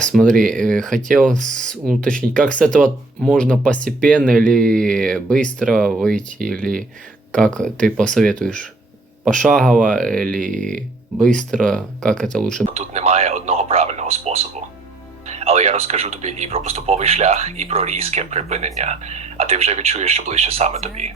Смотри, э, хотел с- уточнить, как с этого можно постепенно или быстро выйти, или как ты посоветуешь? Пошагово или быстро? Как это лучше? Тут немає одного правильного способу. Але я розкажу тобі і про поступовий шлях, і про різке припинення, а ти вже відчуєш, що ближче саме тобі.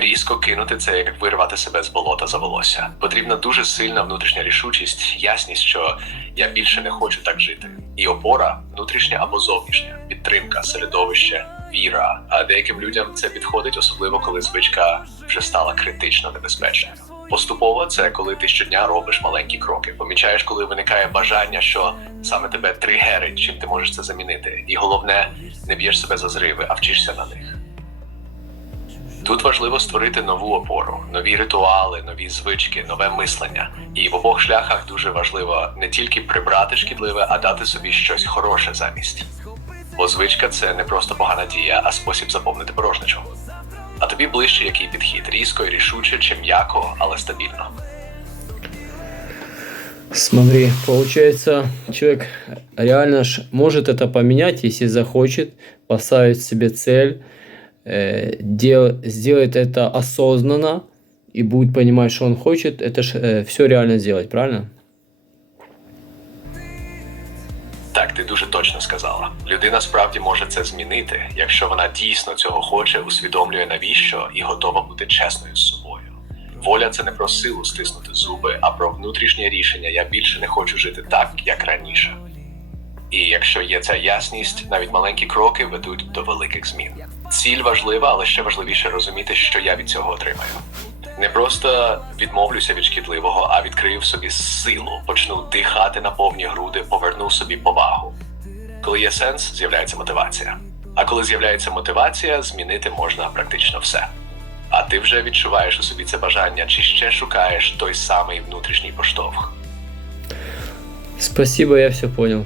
Різко кинути це як вирвати себе з болота за волосся. Потрібна дуже сильна внутрішня рішучість, ясність, що я більше не хочу так жити. І опора внутрішня або зовнішня, підтримка, середовище, віра. А деяким людям це підходить, особливо коли звичка вже стала критично небезпечною. Поступово це коли ти щодня робиш маленькі кроки, помічаєш, коли виникає бажання, що саме тебе тригерить, чим ти можеш це замінити. І головне, не б'єш себе за зриви, а вчишся на них. Тут важливо створити нову опору, нові ритуали, нові звички, нове мислення. І в обох шляхах дуже важливо не тільки прибрати шкідливе, а дати собі щось хороше замість. Бо звичка це не просто погана дія, а спосіб заповнити порожничу. А тобі ближче який підхід різко і рішуче, чи м'яко, але стабільно. Смотри, получается, человек реально ж может это поменять, если захочет, поставить себе цель, дел- сделает это осознанно и будет понимать, что он хочет, это ж все реально сделать, правильно? Так, ти дуже точно сказала. Людина справді може це змінити, якщо вона дійсно цього хоче, усвідомлює навіщо і готова бути чесною з собою. Воля це не про силу стиснути зуби, а про внутрішнє рішення я більше не хочу жити так, як раніше. І якщо є ця ясність, навіть маленькі кроки ведуть до великих змін. Ціль важлива, але ще важливіше розуміти, що я від цього отримаю. Не просто відмовлюся від шкідливого, а відкрию в собі силу, почну дихати на повні груди, поверну собі повагу. Коли є сенс, з'являється мотивація. А коли з'являється мотивація, змінити можна практично все. А ти вже відчуваєш у собі це бажання, чи ще шукаєш той самий внутрішній поштовх. Спасибо, я все понял.